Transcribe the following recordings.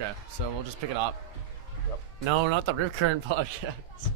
Okay, so we'll just pick it up. Yep. No, not the Rip Current podcast.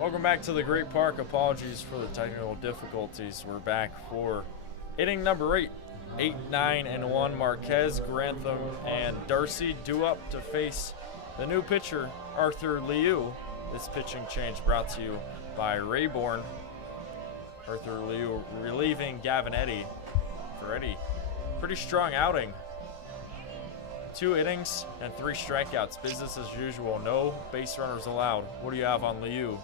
Welcome back to the Great Park. Apologies for the technical difficulties. We're back for inning number 8. 8-9-1. Marquez, Grantham, and Darcy due up to face the new pitcher, Arthur Liu. This pitching change brought to you by Rayborn. Arthur Liu relieving Gavin Eddy. For Eddy, pretty strong outing. 2 innings and 3 strikeouts. Business as usual. No base runners allowed. What do you have on Liu?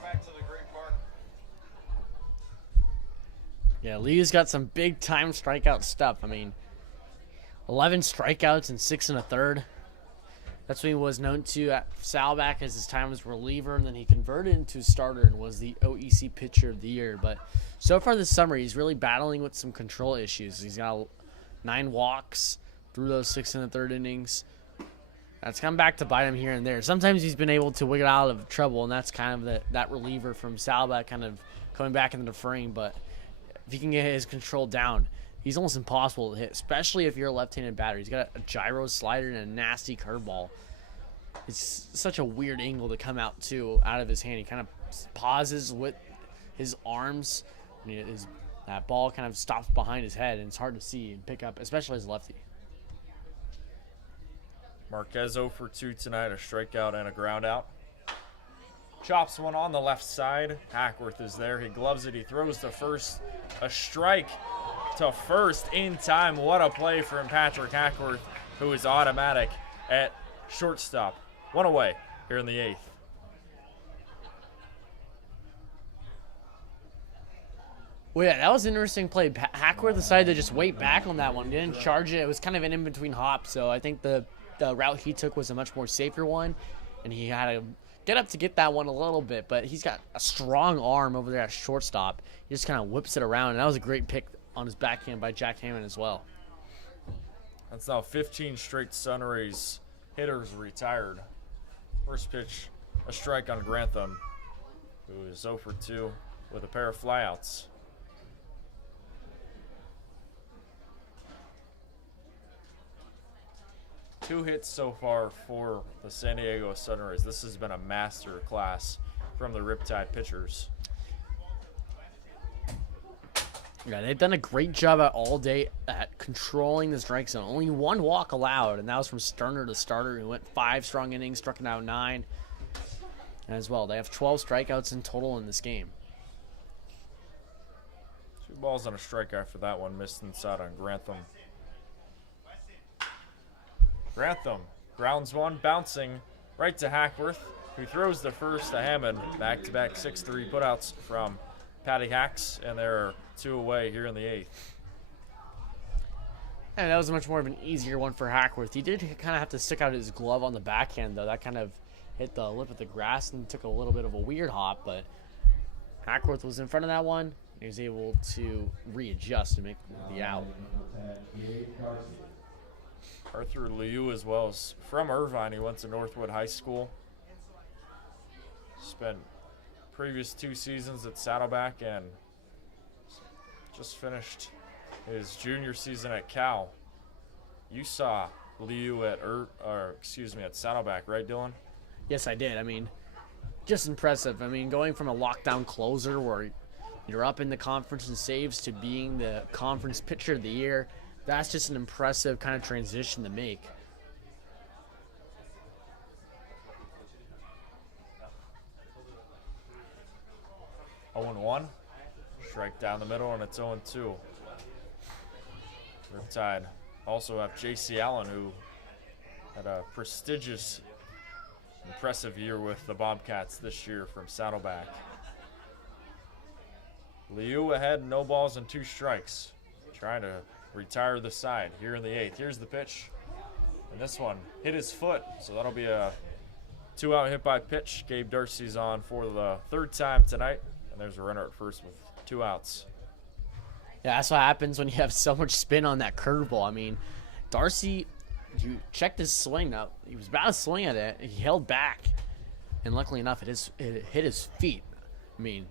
Back to the Great Park. Yeah, Liu's got some big time strikeout stuff. I mean, 11 strikeouts and 6 1/3. That's what he was known to at Saddleback as his time as reliever, and then he converted into starter and was the OEC pitcher of the year. But so far this summer, he's really battling with some control issues. He's got 9 walks through those 6 1/3 innings. That's come back to bite him here and there. Sometimes he's been able to wiggle out of trouble, and that's kind of that reliever from Saddleback kind of coming back into the frame. But if he can get his control down, he's almost impossible to hit, especially if you're a left-handed batter. He's got a gyro slider and a nasty curveball. It's such a weird angle to come out of his hand. He kind of pauses with his arms, and that ball kind of stops behind his head, and it's hard to see and pick up, especially as a lefty. Marquez 0 for 2 tonight, a strikeout and a ground out. Chops one on the left side. Hackworth is there. He gloves it. He throws to first. A strike to first in time. What a play from Patrick Hackworth, who is automatic at shortstop. 1 away here in the 8th. Well, yeah, that was an interesting play. Hackworth decided to just wait back on that one. Didn't charge it. It was kind of an in-between hop, so I think the route he took was a much more safer one, and he had to get up to get that one a little bit, but he's got a strong arm over there at shortstop. He just kind of whips it around, and that was a great pick on his backhand by Jack Hammond as well. That's now 15 straight SunRays hitters retired. First pitch, a strike on Grantham, who is 0 for 2 with a pair of flyouts. Two hits so far for the San Diego SunRays. This has been a master class from the Riptide pitchers. Yeah, they've done a great job all day at controlling the strike zone. Only one walk allowed, and that was from Sterner to starter, who went 5 strong innings, struck out 9. As well, they have 12 strikeouts in total in this game. 2 balls and a strike after that one, missed inside on Grantham. Grantham grounds one, bouncing right to Hackworth, who throws the first to Hammond. Back-to-back 6-3 putouts from Patty Hacks, and there are 2 away here in the 8th. And that was much more of an easier one for Hackworth. He did kind of have to stick out his glove on the backhand, though. That kind of hit the lip of the grass and took a little bit of a weird hop, but Hackworth was in front of that one. He was able to readjust to make the out. Arthur Liu as well as from Irvine. He went to Northwood High School. Spent previous 2 seasons at Saddleback and just finished his junior season at Cal. You saw Liu at Saddleback, right, Dylan? Yes, I did. I mean, just impressive. I mean, going from a lockdown closer where you're up in the conference in saves to being the conference pitcher of the year, that's just an impressive kind of transition to make. Oh, 0-1. Strike down the middle, and it's 0-2. Riptide also have J.C. Allen, who had a prestigious, impressive year with the Bobcats this year from Saddleback. Liu ahead, no balls and 2 strikes. Trying to retire the side here in the 8th. Here's the pitch. And this one hit his foot, so that'll be a 2-out hit by pitch. Gabe Darcy's on for the 3rd time tonight. And there's a runner at first with 2 outs. Yeah, that's what happens when you have so much spin on that curveball. I mean, Darcy, you checked his swing. Now, he was about to swing at it. He held back. And luckily enough, it hit his feet. I mean,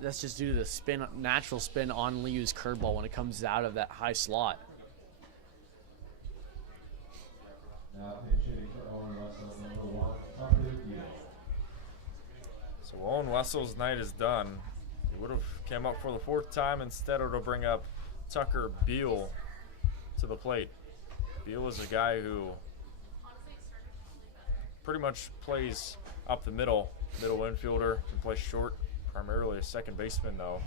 that's just due to the spin, natural spin on Liu's curveball when it comes out of that high slot. So Owen Wessel's night is done. He would have came up for the 4th time. Instead, it'll bring up Tucker Beal to the plate. Beal is a guy who pretty much plays up the middle infielder, can play short. Primarily a second baseman, though.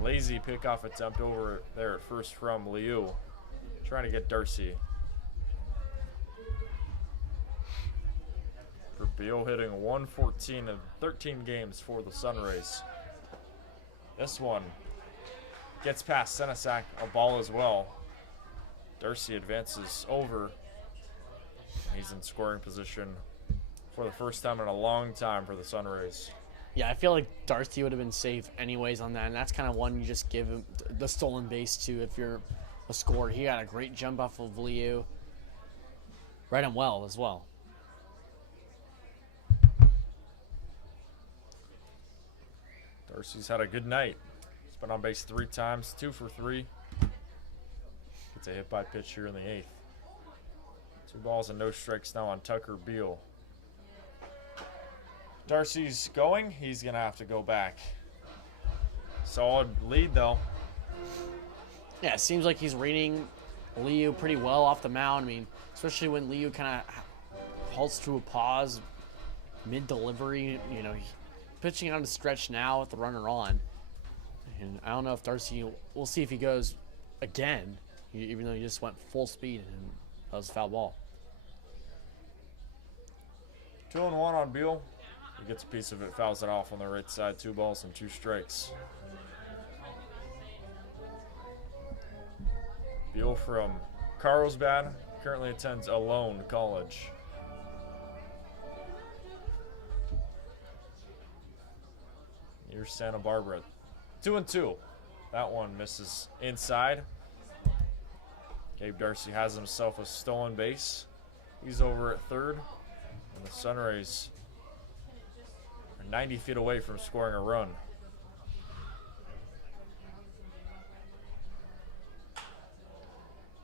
Lazy pickoff attempt over there at first from Liu. Trying to get Darcy. For Beal hitting 114 in 13 games for the SunRays. This one gets past Senesac, a ball as well. Darcy advances over. He's in scoring position for the first time in a long time for the SunRays. Yeah, I feel like Darcy would have been safe anyways on that, and that's kind of one you just give him the stolen base to if you're a scorer. He got a great jump off of Liu. Right him well as well. Darcy's had a good night. He's been on base 3 times, 2 for 3. Gets a hit by pitch here in the 8th. 2 balls and no strikes now on Tucker Beal. Darcy's going. He's going to have to go back. Solid lead, though. Yeah, it seems like he's reading Liu pretty well off the mound. I mean, especially when Liu kind of halts to a pause mid-delivery. You know, pitching on the stretch now with the runner on. And I don't know if Darcy, we'll see if he goes again, even though he just went full speed and that was a foul ball. 2-1 on Beal. He gets a piece of it, fouls it off on the right side. 2 balls and 2 strikes. Beal from Carlsbad currently attends Alone College. Here's Santa Barbara. 2-2. That one misses inside. Gabe Darcy has himself a stolen base. He's over at third. And the SunRays are 90 feet away from scoring a run.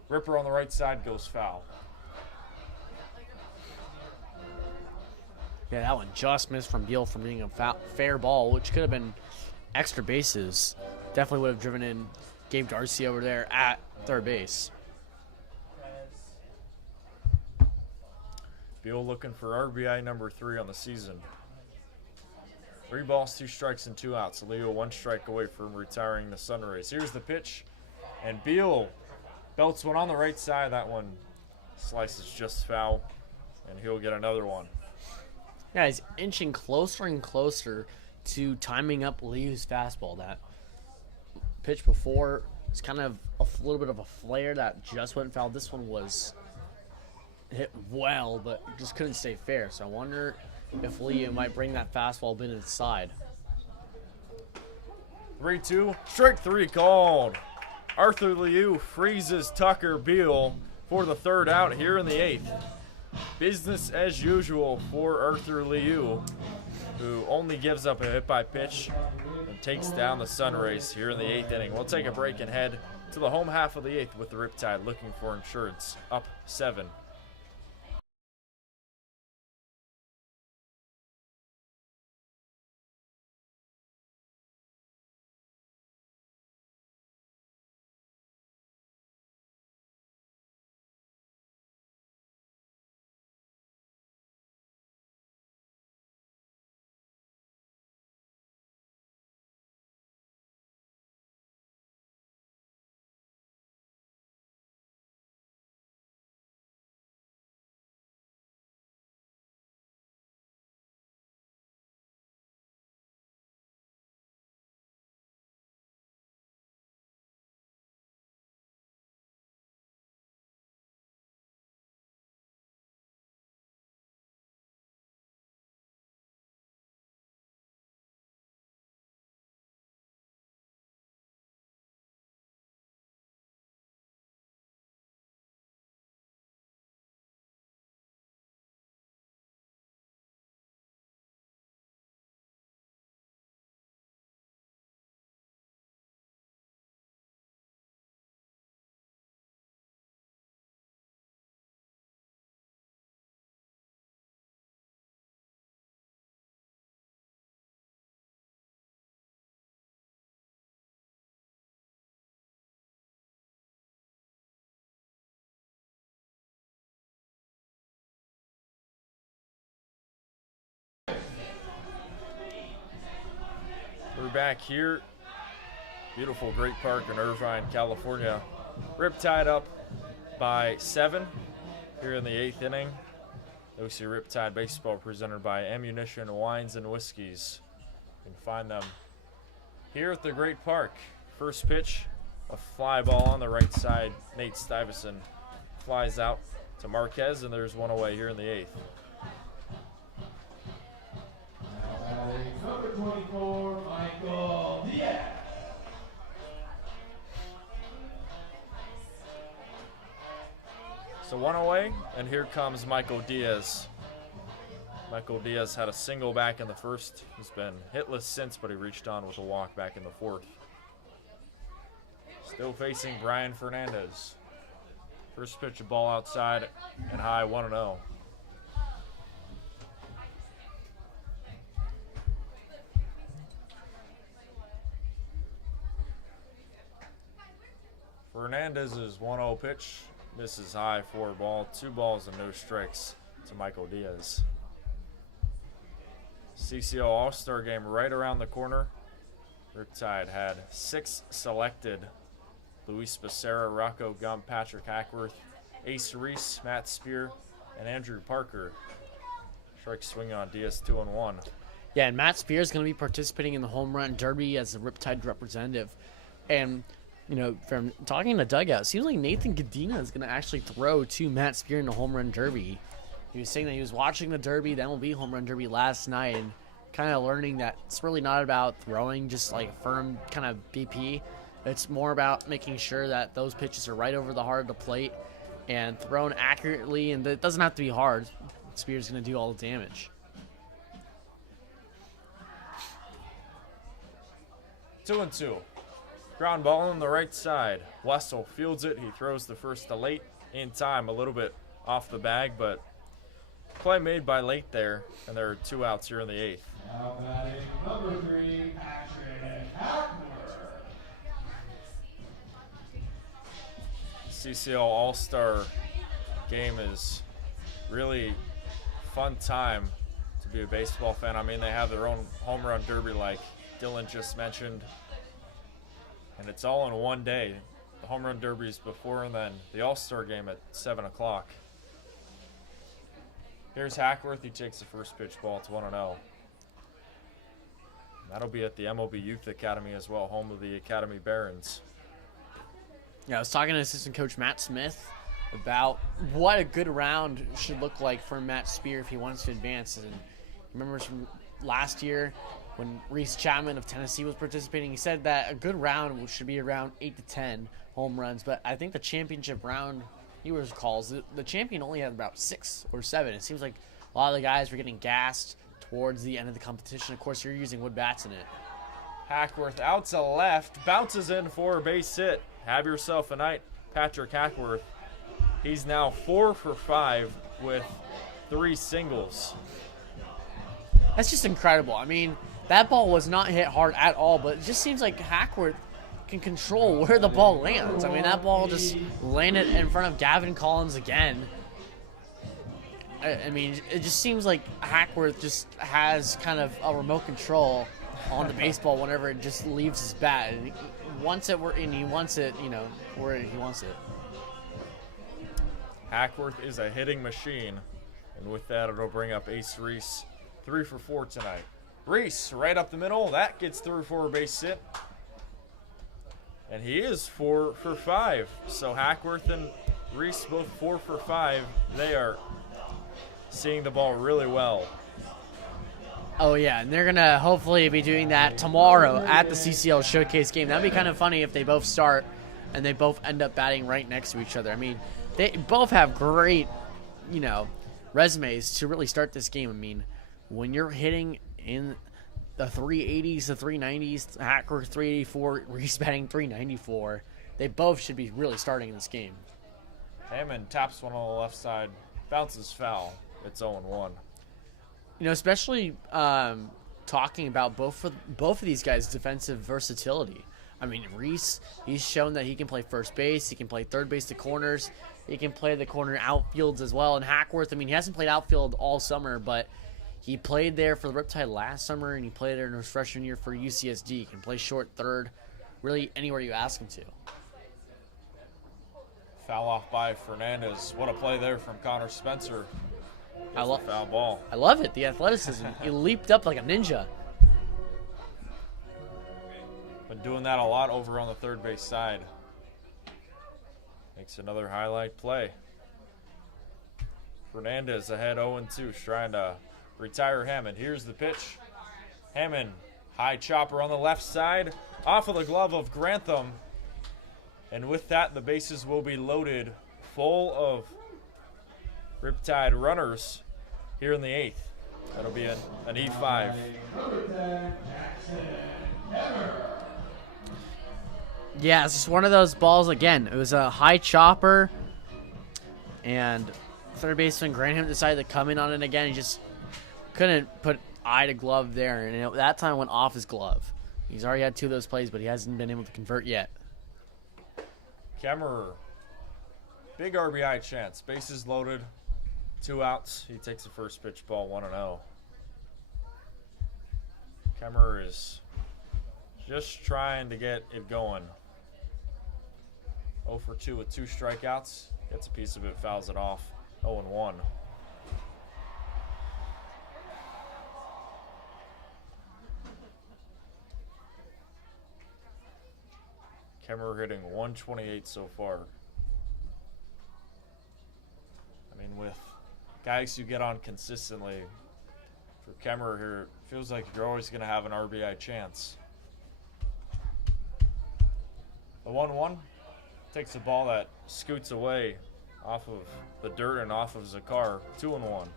Ripper on the right side goes foul. Yeah, that one just missed from Beal from being a fair ball, which could have been extra bases. Definitely would have driven in Gabe Darcy over there at third base. Beal looking for RBI number 3 on the season. 3 balls, 2 strikes, and 2 outs. Leo 1 strike away from retiring the SunRays. Here's the pitch, and Beal belts one on the right side. That one slices just foul, and he'll get another one. Yeah, he's inching closer and closer to timing up Leo's fastball. That pitch before was kind of a little bit of a flare that just went foul. This one was hit well, but just couldn't stay fair. So I wonder if Leo might bring that fastball in inside. 3-2, strike 3 called. Arthur Liu freezes Tucker Beal for the 3rd out here in the 8th. Business as usual for Arthur Liu, who only gives up a hit by pitch and takes down the SunRays here in the 8th inning. We'll take a break and head to the home half of the 8th with the Riptide looking for insurance, up 7. We're back here. Beautiful Great Park in Irvine, California. Riptide up by 7 here in the 8th inning. OC Riptide Baseball presented by Ammunition Wines and Whiskeys. You can find them here at the Great Park. First pitch, a fly ball on the right side. Nate Stuyvesant flies out to Marquez, and there's one away here in the 8th. Number 24, Michael Diaz. So one away, and here comes Michael Diaz. Michael Diaz had a single back in the first. He's been hitless since, but he reached on with a walk back in the 4th. Still facing Brian Fernandez. First pitch, a ball outside and high, 1-0. Fernandez's 1-0 pitch misses high, 4 ball, 2 balls and no strikes to Michael Diaz. CCO All-Star game right around the corner. Riptide had 6 selected: Luis Becerra, Rocco Gump, Patrick Hackworth, Ace Reese, Matt Spear, and Andrew Parker. Strike swing on Diaz, 2-1. Yeah, and Matt Spear is going to be participating in the home run derby as a Riptide representative. And, you know, from talking to dugout, it seems like Nathan Gadina is going to actually throw to Matt Spear in the home run derby. He was saying that he was watching the derby, the MLB home run derby last night, and kind of learning that it's really not about throwing just like firm kind of BP. It's more about making sure that those pitches are right over the heart of the plate and thrown accurately, and it doesn't have to be hard. Spear's going to do all the damage. 2-2. Ground ball on the right side. Wessel fields it. He throws the first to late in time, a little bit off the bag, but play made by late there, and there are 2 outs here in the 8th. Now batting number 3, Patrick Hackler. CCL All-Star game is really fun time to be a baseball fan. I mean, they have their own home run derby like Dylan just mentioned, and it's all in one day. The home run derby is before, and then the All-Star game at 7 o'clock. Here's Hackworth. He takes the first pitch ball. It's 1-0. That'll be at the MLB Youth Academy as well, home of the Academy Barons. Yeah, I was talking to assistant coach Matt Smith about what a good round should look like for Matt Spear if he wants to advance. And remember from last year when Reese Chapman of Tennessee was participating, he said that a good round should be around 8 to 10 home runs. But I think the championship round he recalls, the champion only had about 6 or 7. It seems like a lot of the guys were getting gassed towards the end of the competition. Of course, you're using wood bats in it. Hackworth out to left, bounces in for a base hit. Have yourself a night, Patrick Hackworth. He's now 4 for 5 with 3 singles. That's just incredible. I mean, that ball was not hit hard at all, but it just seems like Hackworth can control where the ball lands. I mean, that ball just landed in front of Gavin Collins again. I mean, it just seems like Hackworth just has kind of a remote control on the baseball whenever it just leaves his bat. And he wants it and he wants it, you know, where he wants it. Hackworth is a hitting machine, and with that, it'll bring up Ace Reese, 3 for 4 tonight. Reese, right up the middle, that gets through for a base hit. And he is 4 for 5. So Hackworth and Reese both 4 for 5. They are seeing the ball really well. Oh, yeah, and they're going to hopefully be doing that tomorrow at the CCL Showcase game. That'd be kind of funny if they both start and they both end up batting right next to each other. I mean, they both have great, you know, resumes to really start this game. I mean, when you're hitting in the 380s, the 390s, Hackworth 384, Reese batting 394, they both should be really starting in this game. Hammond taps one on the left side, bounces foul. It's 0-1. You know, especially talking about both of these guys' defensive versatility. I mean, Reese, he's shown that he can play first base, he can play third base to corners, he can play the corner outfields as well. And Hackworth, I mean, he hasn't played outfield all summer, but he played there for the Riptide last summer, and he played there in his freshman year for UCSD. He can play short, third, really anywhere you ask him to. Foul off by Fernandez. What a play there from Connor Spencer. Foul ball. I love it, the athleticism. He leaped up like a ninja. Been doing that a lot over on the third base side. Makes another highlight play. Fernandez ahead 0-2, trying to retire Hammond. Here's the pitch. Hammond, high chopper on the left side, off of the glove of Grantham. And with that, the bases will be loaded, full of Riptide runners here in the 8th. That'll be an E5. Yeah, it's just one of those balls again. It was a high chopper, and third baseman Grantham decided to come in on it again. He just couldn't put eye to glove there, and that time went off his glove. He's already had 2 of those plays, but he hasn't been able to convert yet. Kemmerer, big RBI chance. Bases loaded, 2 outs. He takes the first pitch ball, 1-0. Kemmerer is just trying to get it going. 0 for 2 with 2 strikeouts. Gets a piece of it, fouls it off. 0-1. Kemmerer hitting 128 so far. I mean, with guys you get on consistently For Kemmerer here, it feels like you're always going to have an RBI chance. The 1-1 takes a ball that scoots away off of the dirt and off of Zakar. 2-1.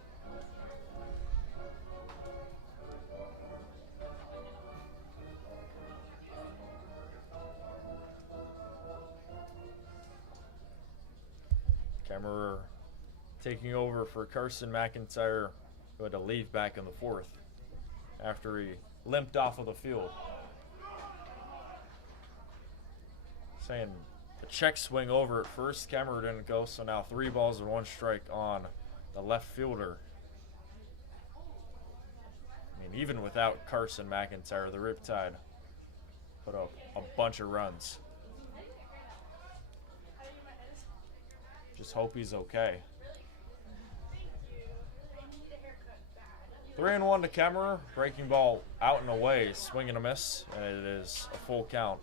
Kemmerer taking over for Carson McIntyre, who had to leave back in the 4th after he limped off of the field. Saying a check swing over at first. Kemmerer didn't go, so now 3 balls and 1 strike on the left fielder. I mean, even without Carson McIntyre, the Riptide put up a bunch of runs. Just hope he's okay. 3-1 to Kemmerer. Breaking ball out and away. Swing and a miss, and it is a full count.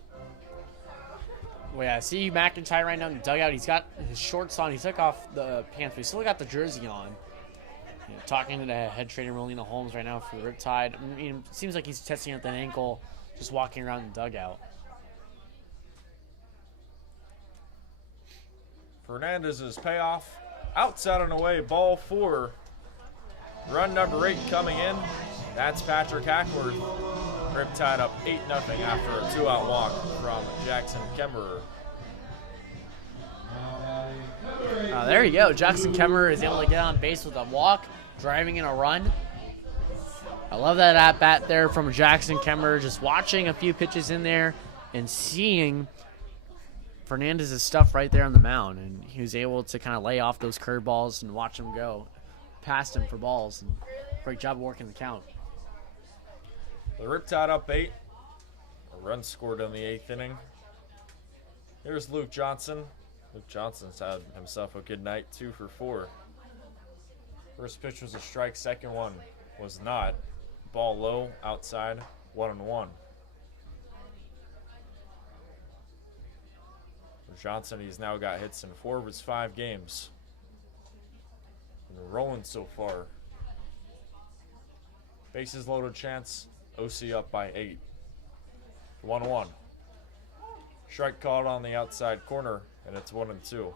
Well, yeah, see McIntyre right now in the dugout. He's got his shorts on. He took off the pants, but he's still got the jersey on. You know, talking to the head trainer, Rolina Holmes, right now for the Riptide. I mean, it seems like he's testing out that ankle, just walking around the dugout. Fernandez's payoff. Outside and away, ball 4. Run number 8 coming in. That's Patrick Hackworth. Riptide up 8-0 after a 2-out walk from Jackson Kemmerer. There you go. Jackson Kemmerer is able to get on base with a walk, driving in a run. I love that at-bat there from Jackson Kemmerer, just watching a few pitches in there and seeing Fernandez's stuff right there on the mound, and he was able to kind of lay off those curveballs and watch them go past him for balls. And great job working the count. The Riptide up 8. A run scored in the 8th inning. Here's Luke Johnson. Luke Johnson's had himself a good night, 2 for 4. First pitch was a strike, second one was not. Ball low, outside, 1-1. For Johnson, he's now got hits in 4 of his 5 games. And rolling so far. Bases loaded chance, OC up by 8. 1-1. Strike called on the outside corner, and it's 1-2.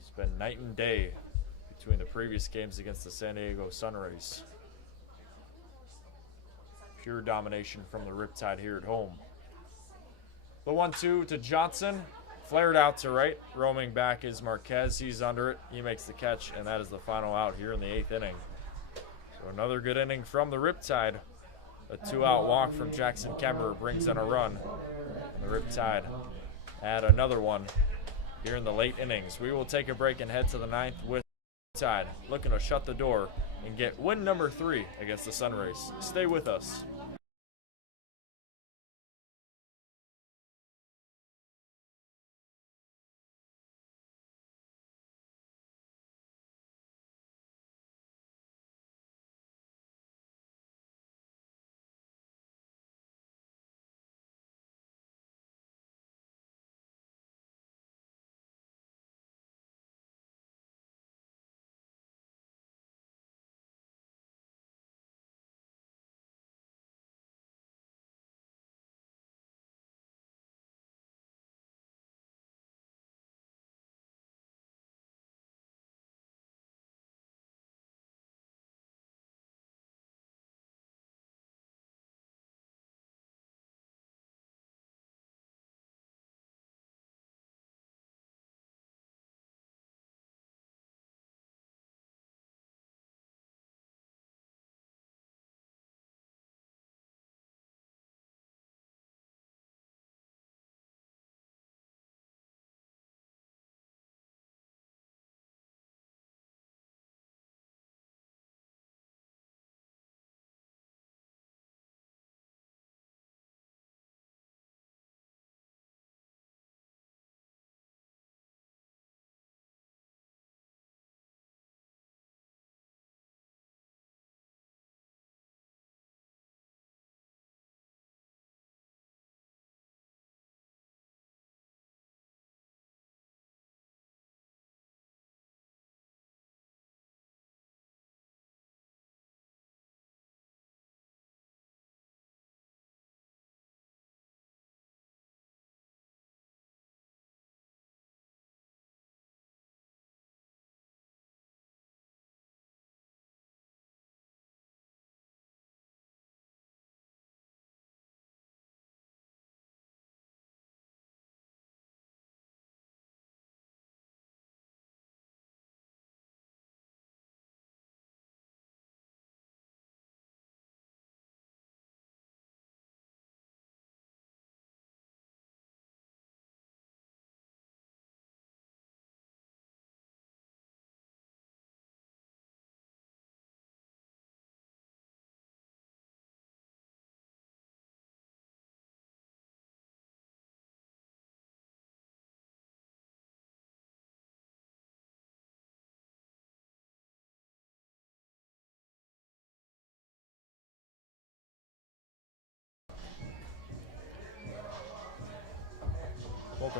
It's been night and day between the previous games against the San Diego SunRays. Pure domination from the Riptide here at home. The 1-2 to Johnson. Flared out to right. Roaming back is Marquez. He's under it. He makes the catch, and that is the final out here in the 8th inning. So another good inning from the Riptide. A 2-out walk from Jackson Kemmerer brings in a run. And the Riptide add another one here in the late innings. We will take a break and head to the 9th with Riptide looking to shut the door and get win number 3 against the SunRays. Stay with us.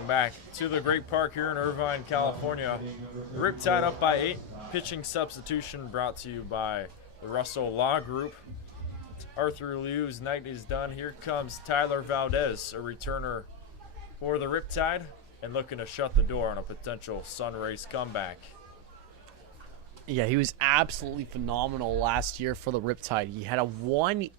Welcome back to the Great Park here in Irvine, California. The Riptide up by 8. Pitching substitution brought to you by the Russell Law Group. Arthur Liu's night is done. Here comes Tyler Valdez, a returner for the Riptide, and looking to shut the door on a potential SunRays comeback. Yeah, he was absolutely phenomenal last year for the Riptide. He had a 1.00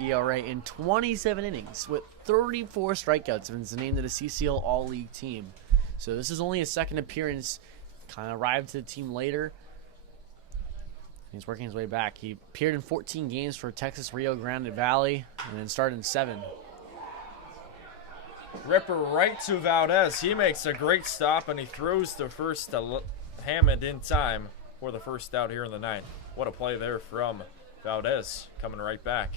ERA in 27 innings with 34 strikeouts and is named to the CCL All-League team. So this is only his second appearance. Kind of arrived to the team later. He's working his way back. He appeared in 14 games for Texas Rio Grande Valley and then started in 7. Ripper right to Valdez. He makes a great stop, and he throws the first to Hammond in time for the first out here in the 9th. What a play there from Valdez, coming right back.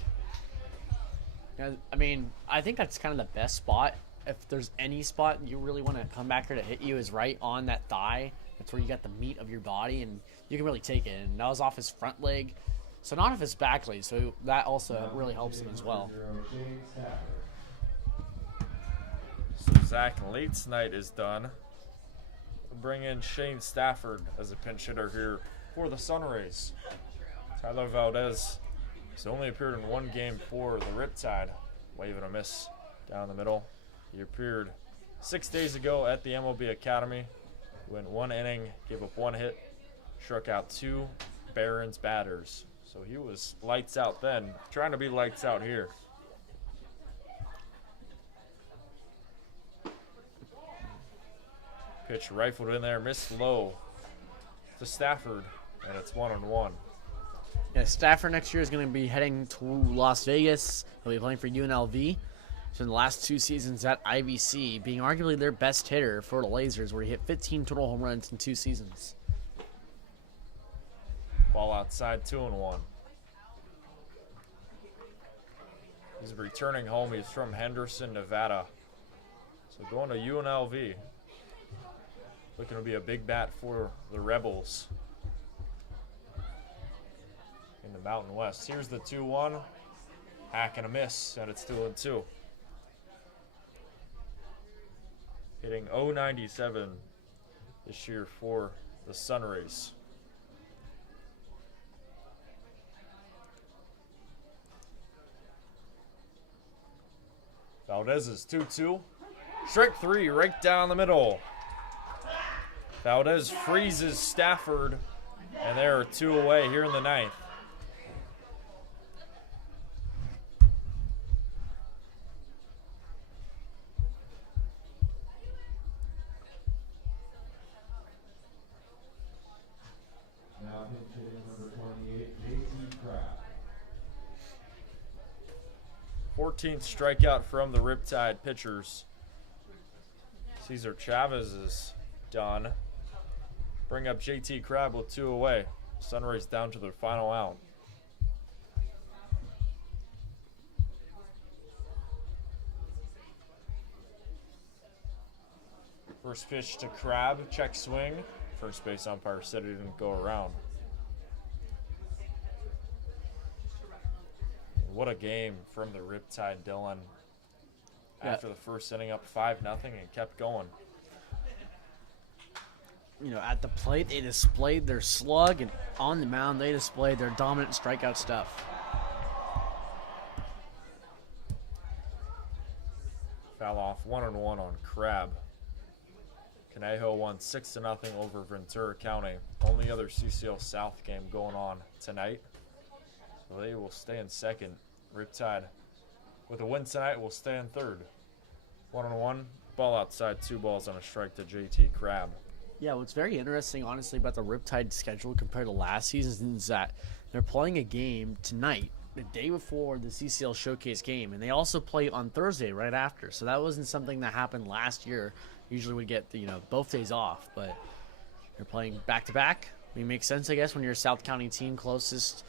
I mean, I think that's kind of the best spot. If there's any spot you really want to come back here to hit you is right on that thigh. That's where you got the meat of your body, and you can really take it. And that was off his front leg, so not off his back leg, so that also really helps him as well. So Zach Late's night is done. We'll bring in Shane Stafford as a pinch hitter here for the SunRays. Tyler Valdez has only appeared in 1 game for the Riptide. Wave and a miss down the middle. He appeared 6 days ago at the MLB Academy. Went 1 inning, gave up 1 hit, struck out 2 Barons batters. So he was lights out then, trying to be lights out here. Pitch rifled in there, missed low to Stafford, and it's 1-1. Yeah, Stafford next year is going to be heading to Las Vegas. He'll be playing for UNLV. So in the last 2 seasons at IVC, being arguably their best hitter for the Lasers, where he hit 15 total home runs in 2 seasons. Ball outside, 2-1. He's returning home. He's from Henderson, Nevada. So going to UNLV. Looking to be a big bat for the Rebels in the Mountain West. Here's the 2-1. Hack and a miss, and it's 2-2. Hitting .097 this year for the SunRays. Valdez is 2-2. Strike 3 right down the middle. Valdez freezes Stafford, and there are 2 away here in the 9th. Now pitch hitting number 28, JT Crab. 14th strikeout from the Riptide pitchers. Cesar Chavez is done. Bring up JT Crab with 2 away. SunRays down to their final out. First pitch to Crab, check swing. First base umpire said he didn't go around. What a game from the Riptide, Dylan. After the first inning, up 5-0 and kept going. You know, at the plate, they displayed their slug, and on the mound, they displayed their dominant strikeout stuff. Foul off 1-1 on Crab. Conejo won 6-0 over Ventura County. Only other CCL South game going on tonight. So they will stay in second. Riptide, with a win tonight, will stay in third. 1-1. Ball outside, 2 balls on a strike to JT Crab. Yeah, what's very interesting, honestly, about the Riptide schedule compared to last season is that they're playing a game tonight, the day before the CCL Showcase game, and they also play on Thursday right after. So that wasn't something that happened last year. Usually we get both days off, but they're playing back-to-back. I mean, it makes sense, I guess, when you're a South County team closest,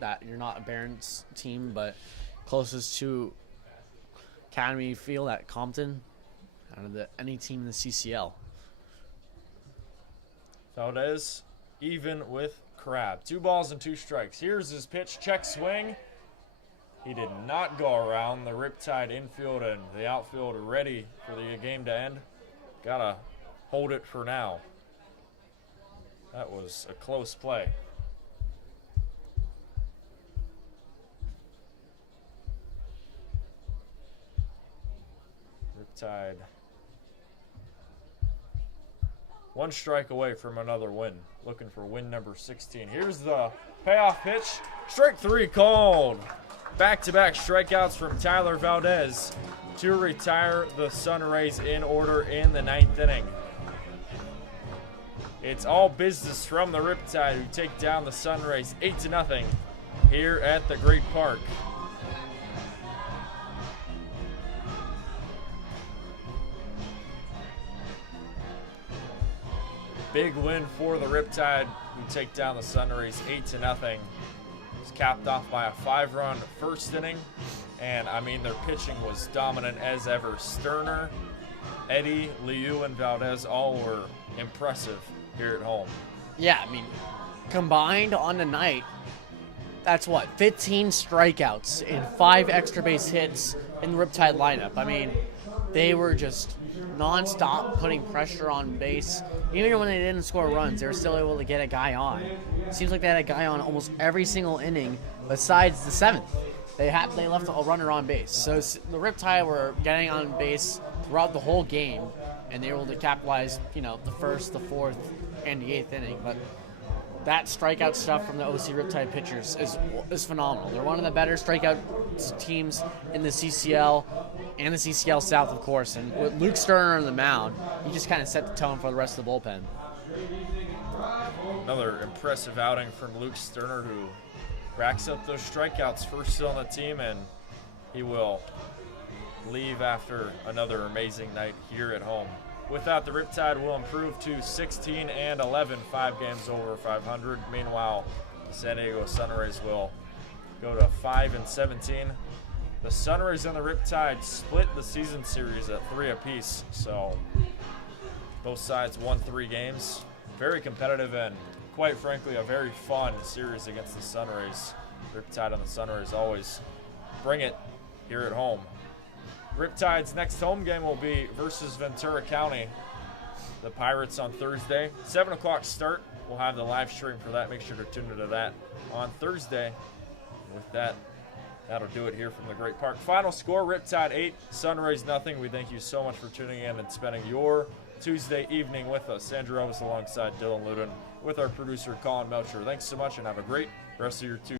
that you're not a Barons team, but closest to Academy Field at Compton out of any team in the CCL. Valdez even with Crab. 2 balls and 2 strikes. Here's his pitch, check swing. He did not go around. The Riptide infield and the outfield are ready for the game to end. Gotta hold it for now. That was a close play. Riptide one strike away from another win. Looking for win number 16. Here's the payoff pitch. Strike 3 called. Back-to-back strikeouts from Tyler Valdez to retire the SunRays in order in the 9th inning. It's all business from the Riptide, who take down the SunRays 8-0 here at the Great Park. Big win for the Riptide, who take down the SunRays 8-0. It's capped off by a 5-run first inning, and I mean their pitching was dominant as ever. Sterner, Eddie, Liu, and Valdez all were impressive here at home. Yeah, I mean, combined on the night, that's what, 15 strikeouts and 5 extra base hits in the Riptide lineup. I mean, they were just nonstop putting pressure on base. Even when they didn't score runs, they were still able to get a guy on. It seems like they had a guy on almost every single inning besides the 7th. They left a runner on base. So the Riptide were getting on base throughout the whole game, and they were able to capitalize, the 1st, the 4th, and the 8th inning. But that strikeout stuff from the OC Riptide pitchers is phenomenal. They're one of the better strikeout teams in the CCL and the CCL South, of course. And with Luke Sterner on the mound, he just kind of set the tone for the rest of the bullpen. Another impressive outing from Luke Sterner, who racks up those strikeouts, first on the team, and he will leave after another amazing night here at home. With that, the Riptide will improve to 16-11, 5 games over 500. Meanwhile, the San Diego SunRays will go to 5-17. The SunRays and the Riptide split the season series at 3 apiece, so both sides won 3 games. Very competitive and, quite frankly, a very fun series against the SunRays. Riptide and the SunRays always bring it here at home. Riptide's next home game will be versus Ventura County. The Pirates on Thursday. 7 o'clock start. We'll have the live stream for that. Make sure to tune into that on Thursday. With that, that'll do it here from the Great Park. Final score, Riptide 8, SunRays nothing. We thank you so much for tuning in and spending your Tuesday evening with us. Andrew Elvis alongside Dylan Luden with our producer Colin Melcher. Thanks so much and have a great rest of your Tuesday.